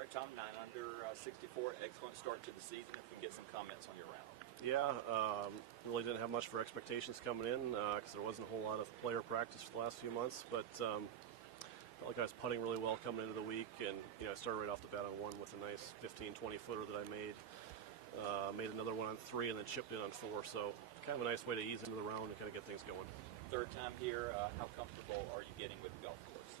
All right, Tom, 9 under 64, excellent start to the season. If we can get some comments on your round. Yeah, really didn't have much for expectations coming in because there wasn't a whole lot of player practice for the last few months, but felt like I was putting really well coming into the week, and I started right off the bat on one with a nice 15-20 footer that I made. Made another one on 3 and then chipped in on 4, so kind of a nice way to ease into the round and kind of get things going. Third time here, how comfortable are you getting with the golf course?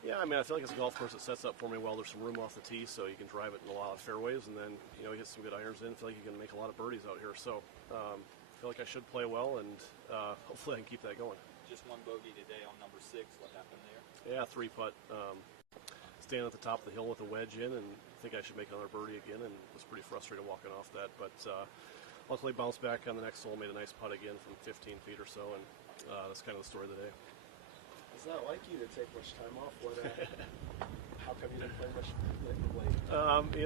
Yeah, I mean, I feel like it's a golf course that sets up for me well. There's some room off the tee, so you can drive it in a lot of fairways, and then, you hit some good irons in. I feel like you can make a lot of birdies out here, so I feel like I should play well, and hopefully I can keep that going. Just one bogey today on number 6. What happened there? Yeah, 3-putt. Standing at the top of the hill with a wedge in, and I think I should make another birdie again, and was pretty frustrated walking off that, but luckily bounced back on the next hole, made a nice putt again from 15 feet or so, and that's kind of the story of the day. It's not like you to take much time off. How come you didn't play much?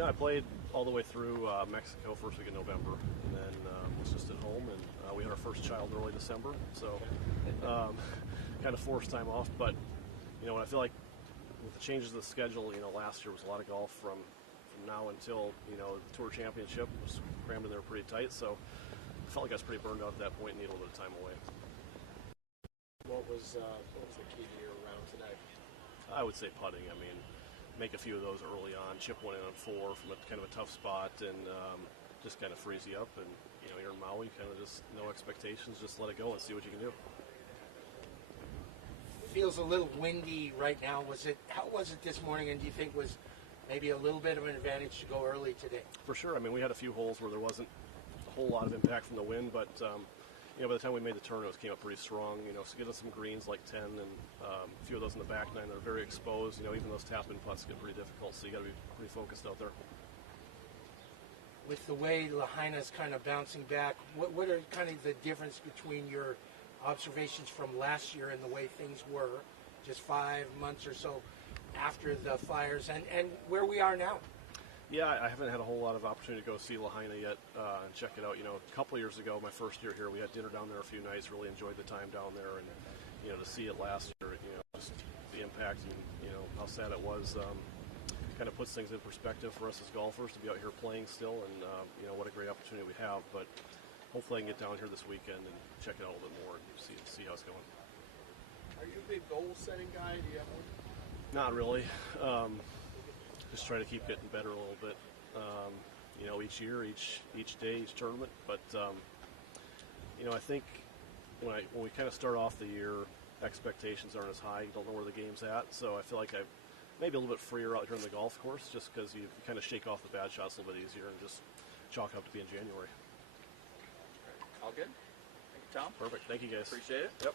I played all the way through Mexico first week in November, and then was just at home, and we had our first child early December, so kind of forced time off. But what I feel like with the changes of the schedule, last year was a lot of golf from now until the Tour Championship was crammed in there pretty tight, so I felt like I was pretty burned out at that point and needed a little bit of time away. What was the key to your round today? I would say putting. I mean, make a few of those early on, chip one in on 4 from a kind of a tough spot, and just kind of freeze you up. And you're in Maui, kind of just no expectations, just let it go and see what you can do. Feels a little windy right now. How was it this morning, and do you think was maybe a little bit of an advantage to go early today? For sure. I mean, we had a few holes where there wasn't a whole lot of impact from the wind, but by the time we made the turn, it came up pretty strong. So getting some greens like 10 and a few of those in the back 9 that are very exposed. Even those tap-in putts get pretty difficult, so you got to be pretty focused out there. With the way Lahaina's kind of bouncing back, what are kind of the difference between your observations from last year and the way things were, just 5 months or so after the fires, and where we are now? Yeah, I haven't had a whole lot of opportunity to go see Lahaina yet and check it out. A couple of years ago, my first year here, we had dinner down there a few nights, really enjoyed the time down there, and, to see it last year, just the impact and, how sad it was, kind of puts things in perspective for us as golfers to be out here playing still, and, what a great opportunity we have. But hopefully I can get down here this weekend and check it out a little bit more and see how it's going. Are you a big goal-setting guy? Do you have one? Not really. Just try to keep getting better a little bit, each year, each day, each tournament. But I think when we kind of start off the year, expectations aren't as high. You don't know where the game's at, so I feel like I'm maybe a little bit freer out here on the golf course, just because you kind of shake off the bad shots a little bit easier and just chalk it up to be in January. All good. Thank you, Tom. Perfect. Thank you, guys. Appreciate it. Yep.